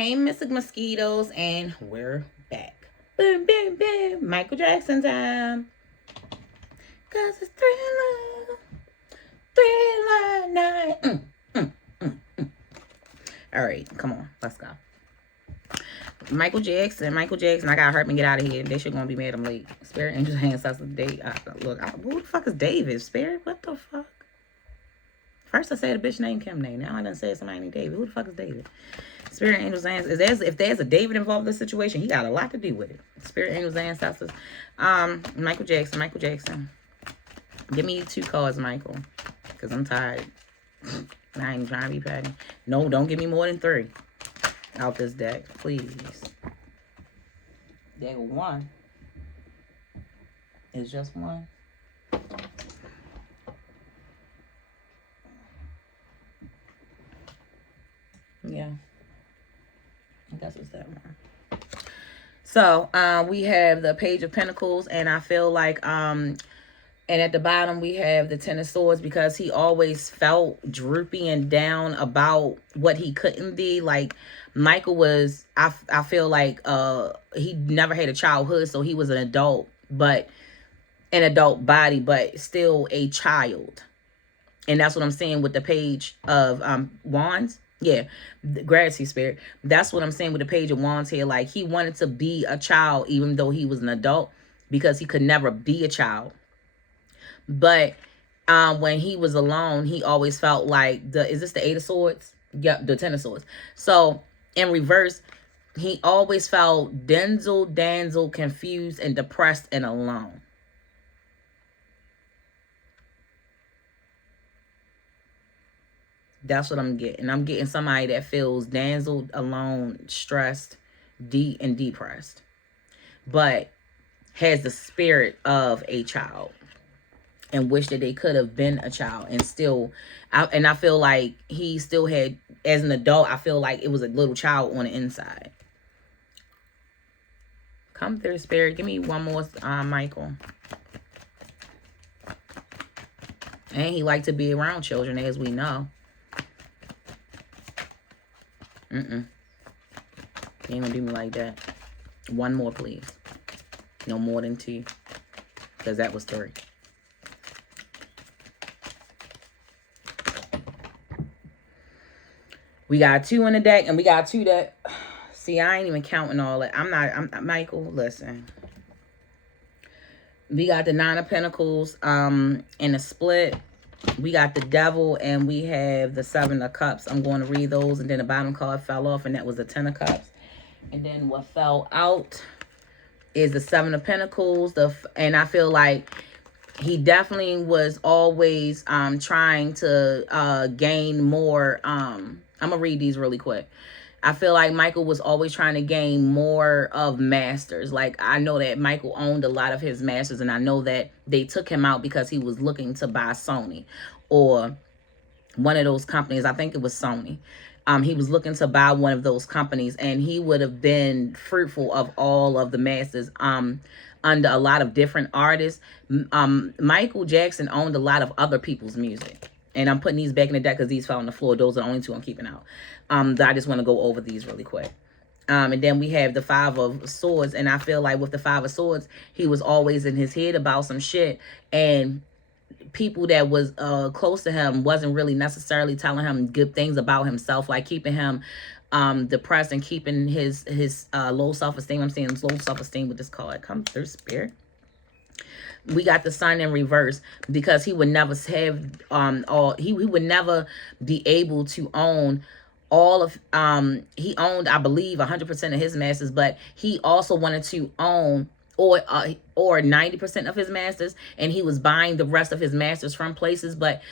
Hey, Mystic Mosquitoes, and we're back. Boom, boom, boom. Michael Jackson time. Cause it's thriller night. All right, come on, let's go. Michael Jackson. I gotta hurt me get out of here. They shit gonna be mad I'm late. Spirit Angels Hands us the date. Who the fuck is David? Spirit? What the fuck? First I said a bitch named Kim name. Now I done said somebody named David. Who the fuck is David? Spirit Angels Ancestors. If there's a David involved in this situation, he got a lot to do with it. Spirit Angels Ancestors. Michael Jackson. Give me 2 cards, Michael. Because I'm tired. I ain't trying to be petty. No, don't give me more than 3 out this deck, please. There go 1. It's just 1. Yeah. I guess it's that one. So, we have the Page of Pentacles, and I feel like, and at the bottom we have the Ten of Swords, because he always felt droopy and down about what he couldn't be. Like, Michael was, I feel like, he never had a childhood, so he was an adult, but an adult body, but still a child. And that's what I'm saying with the Page of Wands. Yeah, gratitude, Spirit. That's what I'm saying with the Page of Wands here. Like, he wanted to be a child even though he was an adult, because he could never be a child. But when he was alone, he always felt like is this the 8 of Swords? Yep, the 10 of Swords. So in reverse, he always felt dazzle, confused, and depressed and alone. That's what I'm getting. I'm getting somebody that feels dazzled, alone, stressed, and depressed, but has the spirit of a child and wish that they could have been a child. And still, I feel like he still had, as an adult, I feel like it was a little child on the inside. Come through, Spirit. Give me one more, Michael. And he liked to be around children, as we know. He ain't gonna do me like that. One more, please. No more than 2. Because that was 3. We got 2 in the deck, and we got 2 that... See, I ain't even counting all that. I'm Michael, listen. We got the 9 of Pentacles in a split. We got the Devil, and we have the 7 of Cups. I'm going to read those, and then the bottom card fell off, and that was the 10 of Cups. And then what fell out is the 7 of Pentacles. And I feel like he definitely was always trying to gain more. I'm going to read these really quick. I feel like Michael was always trying to gain more of masters. Like, I know that Michael owned a lot of his masters, and I know that they took him out because he was looking to buy Sony or one of those companies. I think it was Sony. He was looking to buy one of those companies, and he would have been fruitful of all of the masters under a lot of different artists. Michael Jackson owned a lot of other people's music. And I'm putting these back in the deck because these fell on the floor. Those are the only 2 I'm keeping out. I just want to go over these really quick. And then we have the 5 of Swords. And I feel like with the 5 of Swords, he was always in his head about some shit. And people that was close to him wasn't really necessarily telling him good things about himself. Like keeping him depressed and keeping his low self-esteem. I'm saying low self-esteem with this card. Come through, Spirit. We got the Sun in reverse, because he would never have he would never be able to own all of he owned, I believe, 100% of his masters, but he also wanted to own or 90% of his masters, and he was buying the rest of his masters from places. But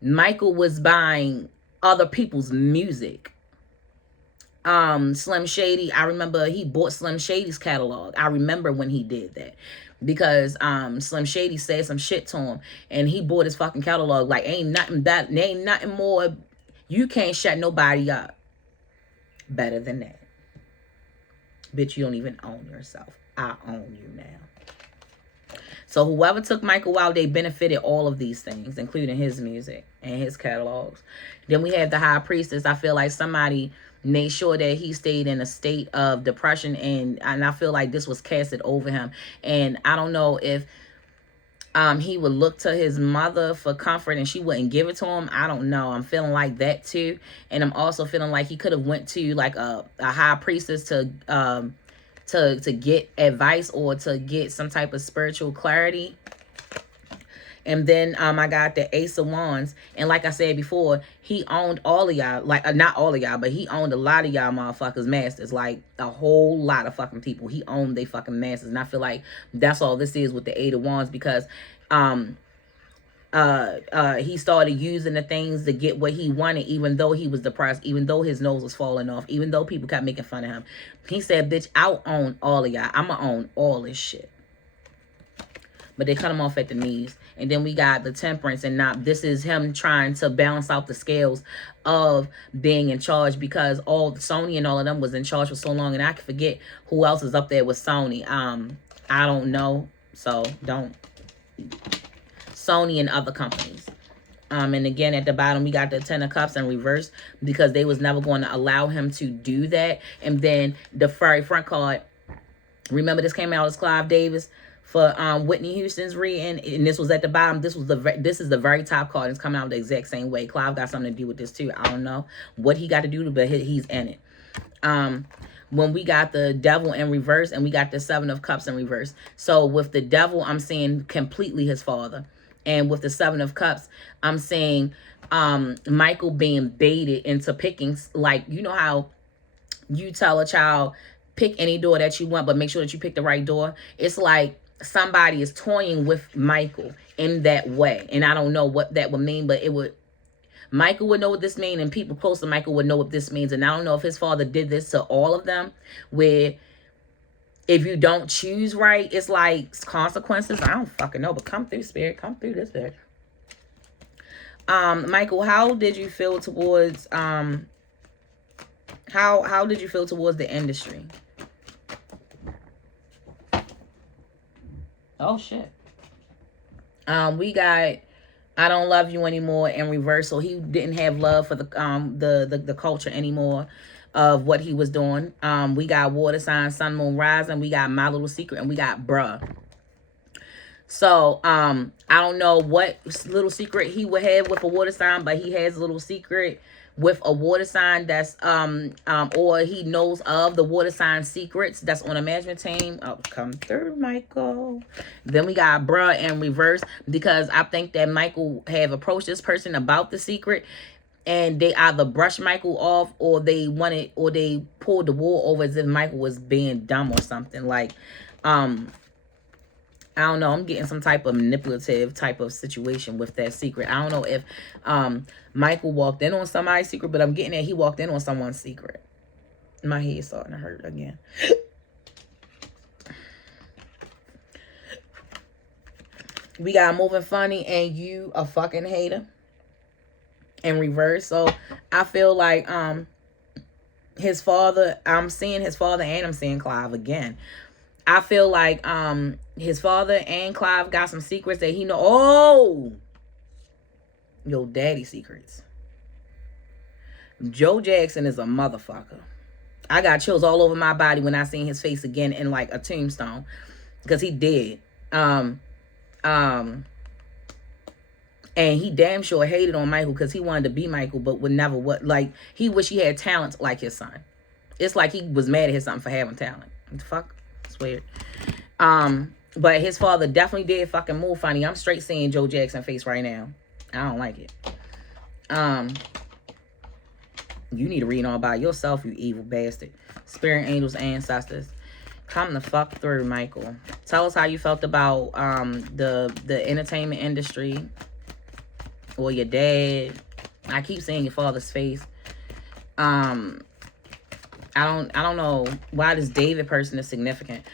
Michael was buying other people's music. Slim Shady, I remember he bought Slim Shady's catalog. I remember when he did that, because Slim Shady said some shit to him, and he bought his fucking catalog. Like, ain't nothing more. You can't shut nobody up better than that. Bitch, you don't even own yourself. I own you now. So whoever took Michael out, they benefited all of these things, including his music and his catalogs. Then we have the High Priestess. I feel like somebody made sure that he stayed in a state of depression, and I feel like this was casted over him. And I don't know if he would look to his mother for comfort and she wouldn't give it to him. I don't know. I'm feeling like that too. And I'm also feeling like he could have went to like a high priestess to get advice or to get some type of spiritual clarity. And then I got the Ace of Wands. And like I said before, he owned all of y'all. Like, not all of y'all, but he owned a lot of y'all motherfuckers masters. Like, a whole lot of fucking people. He owned they fucking masters. And I feel like that's all this is with the Eight of Wands. Because he started using the things to get what he wanted, even though he was depressed, even though his nose was falling off, even though people kept making fun of him. He said, bitch, I'll own all of y'all. I'ma own all this shit. But they cut him off at the knees. And then we got the Temperance, and now this is him trying to balance out the scales of being in charge, because all Sony and all of them was in charge for so long, and I can forget who else is up there with Sony. I don't know, so don't. Sony and other companies. And again, at the bottom, we got the Ten of Cups in reverse, because they was never going to allow him to do that. And then the very front card, remember this came out as Clive Davis for Whitney Houston's reading, and this was at the bottom. This is the very top card. It's coming out the exact same way. Clive got something to do with this too. I don't know what he got to do, but he's in it. When we got the Devil in reverse, and we got the Seven of Cups in reverse. So with the Devil, I'm seeing completely his father. And with the Seven of Cups, I'm saying Michael being baited into picking, like, you know how you tell a child, pick any door that you want, but make sure that you pick the right door. It's like somebody is toying with Michael in that way. And I don't know what that would mean, but Michael would know what this means, and people close to Michael would know what this means. And I don't know if his father did this to all of them, where if you don't choose right, it's like consequences. I don't fucking know, but come through, Spirit. Come through this bitch. Michael, how did you feel towards how did you feel towards the industry? Oh shit. We got I Don't Love You Anymore in reverse. So he didn't have love for the culture anymore of what he was doing. We got Water Sign, Sun, Moon, Rising. We got My Little Secret, and we got Bruh. So I don't know what little secret he would have with a water sign, but he has a little secret with a water sign that's or he knows of the water sign secrets that's on a management team. Oh, come through, Michael. Then we got Bruh in reverse, because I think that Michael have approached this person about the secret, and they either brushed Michael off, or they pulled the wool over as if Michael was being dumb or something. Like I don't know. I'm getting some type of manipulative type of situation with that secret. I don't know if Michael walked in on somebody's secret, but I'm getting that he walked in on someone's secret. My head's starting to hurt again. We got Moving Funny and You a Fucking Hater in reverse. So I feel like his father, I'm seeing his father, and I'm seeing Clive again. I feel like his father and Clive got some secrets that he know. Oh, your daddy secrets. Joe Jackson is a motherfucker. I got chills all over my body when I seen his face again in like a tombstone, because he did. And he damn sure hated on Michael, because he wanted to be Michael, but would never like he wish he had talent like his son. It's like he was mad at his son for having talent. What the fuck? It's weird. But his father definitely did fucking move funny. I'm straight seeing Joe Jackson face right now. I don't like it. You need to read all about yourself, you evil bastard. Spirit, angels, ancestors. Come the fuck through, Michael. Tell us how you felt about the entertainment industry, or your dad. I keep seeing your father's face. I don't know why this David person is significant.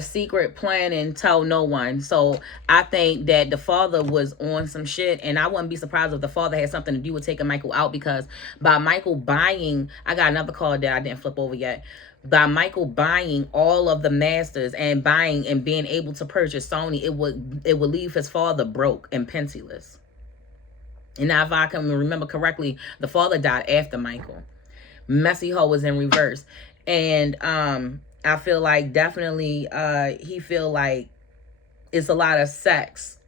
Secret planning, tell no one. So I think that the father was on some shit, and I wouldn't be surprised if the father had something to do with taking Michael out, because by Michael buying, I got another card that I didn't flip over yet. By Michael buying all of the masters and buying and being able to purchase Sony, it would leave his father broke and penniless. And now if I can remember correctly, the father died after Michael. Messy Ho was in reverse. And I feel like definitely he feel like it's a lot of sex.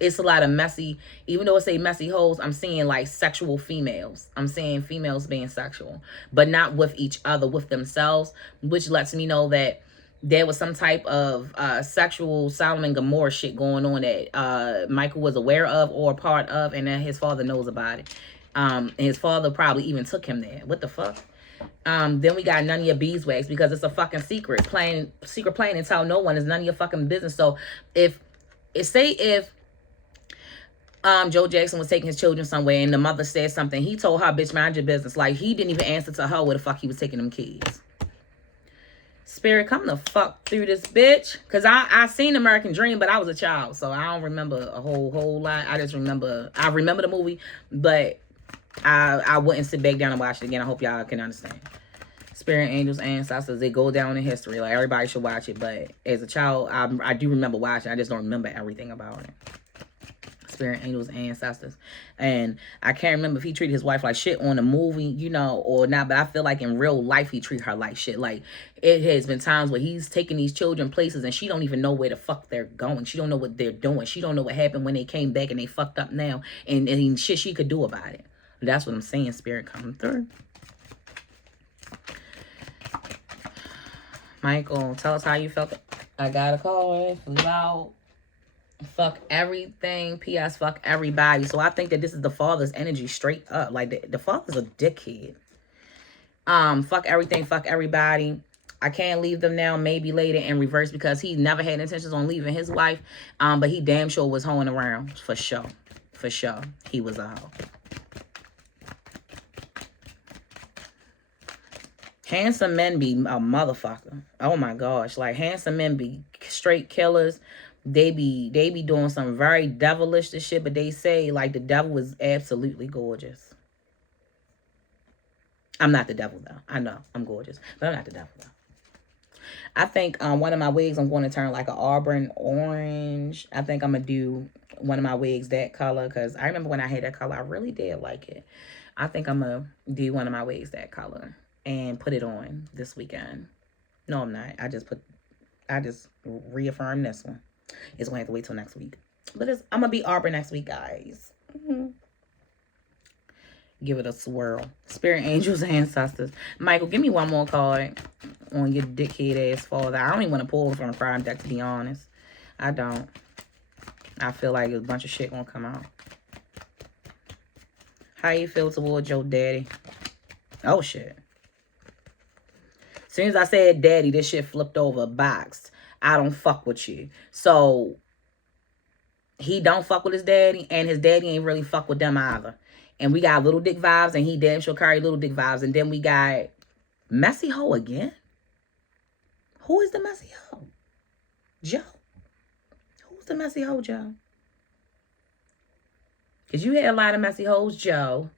It's a lot of messy, even though it say messy hoes, I'm seeing like sexual females. I'm seeing females being sexual, but not with each other, with themselves, which lets me know that there was some type of sexual Solomon Gomorrah shit going on that Michael was aware of or a part of, and that his father knows about it. And his father probably even took him there. What the fuck? Then we got none of your beeswax, because it's a fucking secret plan and tell no one. It's none of your fucking business. So if Joe Jackson was taking his children somewhere and the mother said something, he told her, bitch, mind your business. Like, he didn't even answer to her where the fuck he was taking them kids. Spirit, come the fuck through this bitch. Because I seen American Dream, but I was a child, so I don't remember a whole lot. I remember the movie, but I wouldn't sit back down and watch it again. I hope y'all can understand. Spirit, angels, ancestors, they go down in history. Like, everybody should watch it, but as a child, I do remember watching. I just don't remember everything about it. Spirit, angels, ancestors. And I can't remember if he treated his wife like shit on the movie, you know, or not, but I feel like in real life he treat her like shit. Like, it has been times where he's taking these children places and she don't even know where the fuck they're going. She don't know what they're doing. She don't know what happened when they came back and they fucked up now, and shit she could do about it. That's what I'm saying. Spirit, coming through. Michael, tell us how you felt. I got a call. Loud. Fuck everything. P.S. Fuck everybody. So I think that this is the father's energy straight up. Like, the father's a dickhead. Fuck everything. Fuck everybody. I can't leave them now. Maybe later, in reverse, because he never had intentions on leaving his wife. But he damn sure was hoeing around. For sure. For sure. He was a hoe. Handsome men be a motherfucker. Oh my gosh. Like, handsome men be straight killers. They be doing some very devilish shit, but they say like the devil is absolutely gorgeous. I'm not the devil though. I know I'm gorgeous, but I'm not the devil though. I think one of my wigs I'm going to turn like an auburn orange. I think I'm gonna do one of my wigs that color, because I remember when I had that color, I really did like it. I think I'm gonna do one of my wigs that color and put it on this weekend. No, I'm not. I just reaffirmed this one. It's going to have to wait till next week. But I'm going to be Arbor next week, guys. Give it a swirl. Spirit, angels, ancestors. Michael, give me one more card on your dickhead ass father. I don't even want to pull from the crime deck, to be honest. I don't. I feel like a bunch of shit going to come out. How you feel towards your daddy? Oh, shit. As soon as I said daddy, this shit flipped over, boxed. I don't fuck with you. So, he don't fuck with his daddy, and his daddy ain't really fuck with them either. And we got little dick vibes, and he damn sure carry little dick vibes. And then we got messy hoe again. Who is the messy hoe? Joe. Who's the messy hoe, Joe? Because you had a lot of messy hoes, Joe.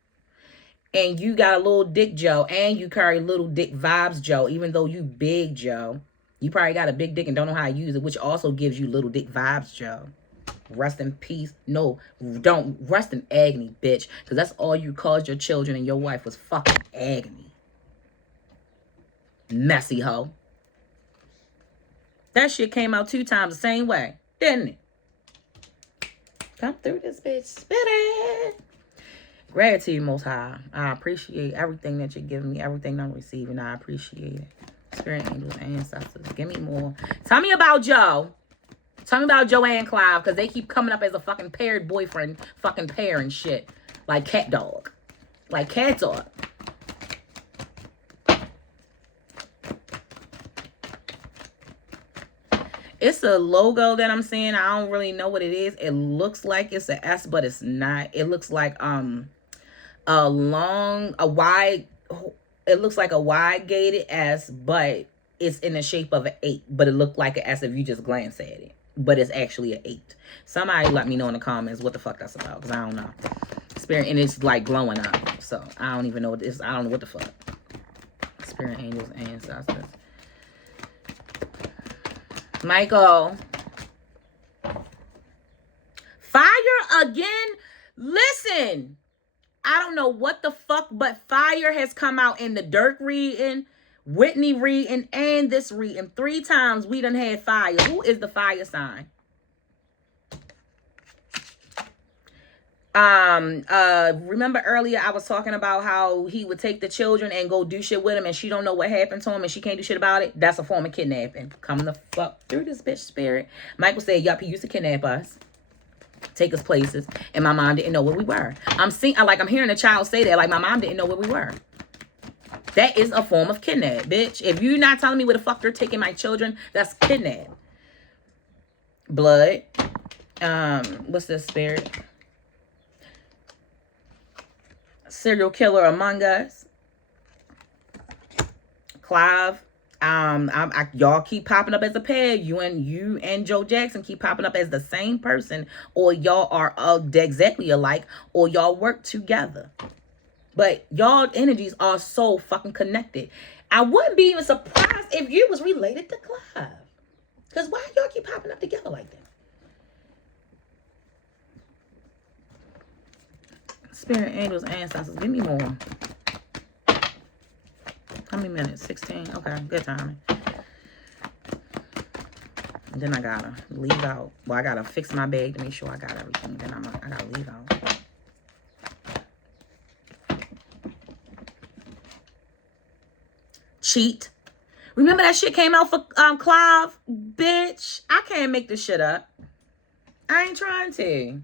And you got a little dick, Joe. And you carry little dick vibes, Joe. Even though you big, Joe. You probably got a big dick and don't know how to use it, which also gives you little dick vibes, Joe. Rest in peace. No, don't. Rest in agony, bitch. Because that's all you caused your children and your wife was fucking agony. Messy hoe. That shit came out 2 times the same way, didn't it? Come through this bitch. Spit it. Gratitude, Most High. I appreciate everything that you're giving me, everything I'm receiving. I appreciate it. Spirit, angels, ancestors. Give me more. Tell me about Joe. Tell me about Joe and Clive, because they keep coming up as a fucking paired boyfriend, fucking pair and shit. Like cat dog. Like cat dog. It's a logo that I'm seeing. I don't really know what it is. It looks like it's an S, but it's not. It looks like it looks like a wide gated S, but it's in the shape of an 8. But it looked like an S if you just glance at it. But it's actually an 8. Somebody let me know in the comments what the fuck that's about, because I don't know. Spirit, and it's like glowing up. So I don't even know what this. I don't know what the fuck. Spirit, angels, ancestors. Michael. Fire again? Listen, I don't know what the fuck, but fire has come out in the Dirk reading, Whitney reading, and this reading. 3 times we done had fire. Who is the fire sign? Remember earlier I was talking about how he would take the children and go do shit with them, and she don't know what happened to him and she can't do shit about it? That's a form of kidnapping. Coming the fuck through this bitch spirit. Michael said, yup, he used to kidnap us, take us places, and my mom didn't know where we were. I'm hearing a child say that, like my mom didn't know where we were. That is a form of kidnap, bitch. If you're not telling me where the fuck they're taking my children, that's kidnap. Blood. What's this spirit? Serial killer among us. Clive. Y'all keep popping up as a pair. You and Joe Jackson keep popping up as the same person, or y'all are exactly alike, or y'all work together. But y'all energies are so fucking connected. I wouldn't be even surprised if you was related to Clive. Because why y'all keep popping up together like that? Spirit, angels, ancestors, give me more. How many minutes? 16? Okay, good timing. And then I gotta leave out. Well, I gotta fix my bag to make sure I got everything. Then I gotta leave out. Cheat. Remember that shit came out for Clive? Bitch, I can't make this shit up. I ain't trying to.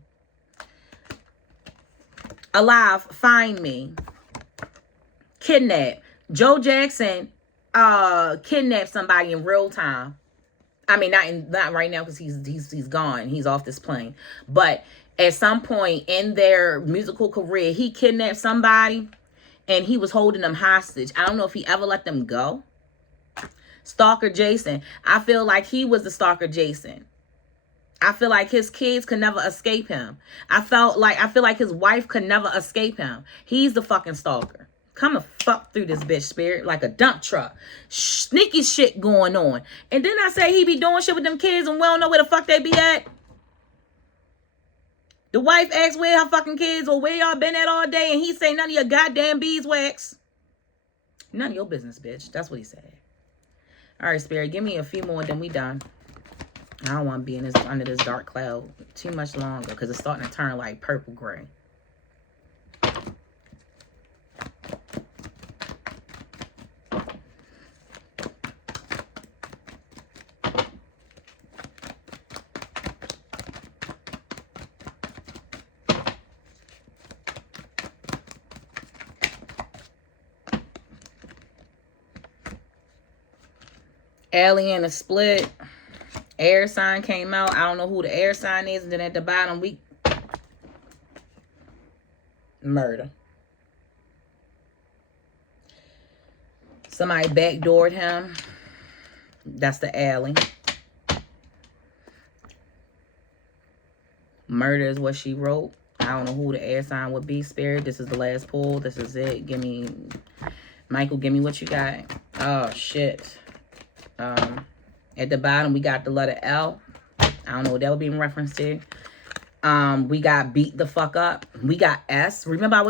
Alive, find me. Kidnap. Joe Jackson kidnapped somebody in real time. I mean, not right now because he's gone. He's off this plane. But at some point in their musical career, he kidnapped somebody and he was holding them hostage. I don't know if he ever let them go. Stalker Jason. I feel like he was the stalker Jason. I feel like his kids could never escape him. I feel like his wife could never escape him. He's the fucking stalker. Come and fuck through this bitch spirit like a dump truck. Sneaky shit going on. And then I say he be doing shit with them kids and we don't know where the fuck they be at. The wife asks where her fucking kids or where y'all been at all day, and he say none of your goddamn beeswax. None of your business, bitch. That's what he said. All right, spirit, give me a few more, then we done. I don't want to be under this dark cloud too much longer because it's starting to turn like purple gray. Alien is split. Air sign came out. I don't know who the air sign is. And then at the bottom, we... Murder. Somebody backdoored him. That's the alley. Murder is what she wrote. I don't know who the air sign would be. Spirit, this is the last pull. This is it. Give me... Michael, give me what you got. Oh, shit. At the bottom, we got the letter L. I don't know what that would be in reference to. We got beat the fuck up. We got S. Remember I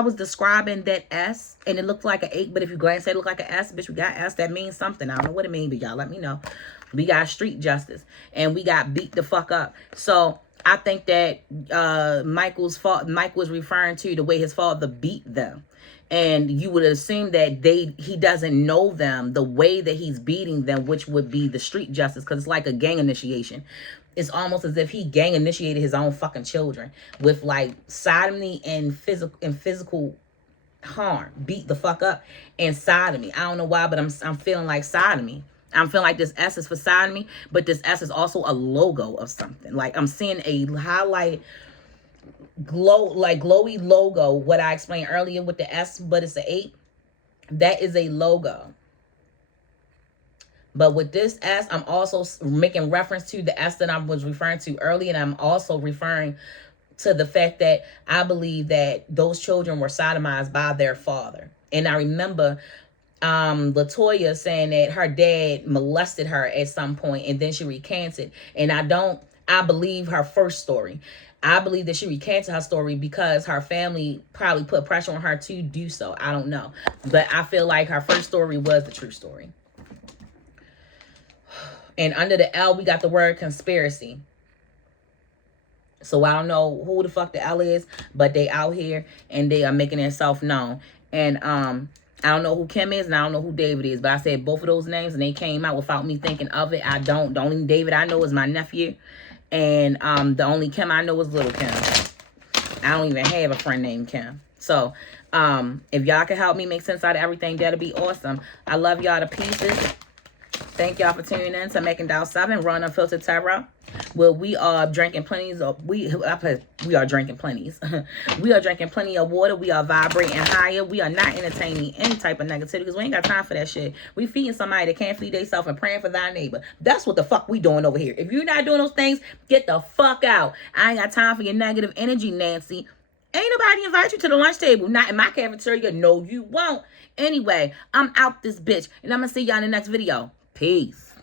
was describing that S, and it looked like an 8, but if you glance at it, it looked like an S. Bitch, we got S. That means something. I don't know what it means, but y'all let me know. We got street justice, and we got beat the fuck up. So I think that Mike was referring to the way his father beat them. And you would assume that he doesn't know them the way that he's beating them, which would be the street justice, because it's like a gang initiation. It's almost as if he gang initiated his own fucking children with like sodomy and physical harm, beat the fuck up, and sodomy. I don't know why, but I'm feeling like sodomy. I'm feeling like this S is for sodomy, but this S is also a logo of something. Like I'm seeing a highlight glowy logo, what I explained earlier with the S, but it's an 8. That is a logo. But with this S, I'm also making reference to the S that I was referring to earlier, and I'm also referring to the fact that I believe that those children were sodomized by their father. And I remember Latoya saying that her dad molested her at some point, and then she recanted. And I believe her first story. I believe that she recanted her story because her family probably put pressure on her to do so. I don't know. But I feel like her first story was the true story. And under the L, we got the word conspiracy. So I don't know who the fuck the L is, but they out here and they are making themselves known. And I don't know who Kim is and I don't know who David is, but I said both of those names and they came out without me thinking of it. I don't. The only David I know is my nephew. And the only Kim I know is Little Kim. I don't even have a friend named Kim. So if y'all can help me make sense out of everything, that'll be awesome. I love y'all to pieces. Thank y'all for tuning in to Making Dial 7, Run Unfiltered Tarot. Well, we are drinking plenty of, we are drinking plenties. We are drinking plenty of water. We are vibrating higher. We are not entertaining any type of negativity because we ain't got time for that shit. We feeding somebody that can't feed themselves and praying for thy neighbor. That's what the fuck we doing over here. If you're not doing those things, get the fuck out. I ain't got time for your negative energy, Nancy. Ain't nobody invite you to the lunch table. Not in my cafeteria. No, you won't. Anyway, I'm out this bitch. And I'm going to see y'all in the next video. Peace.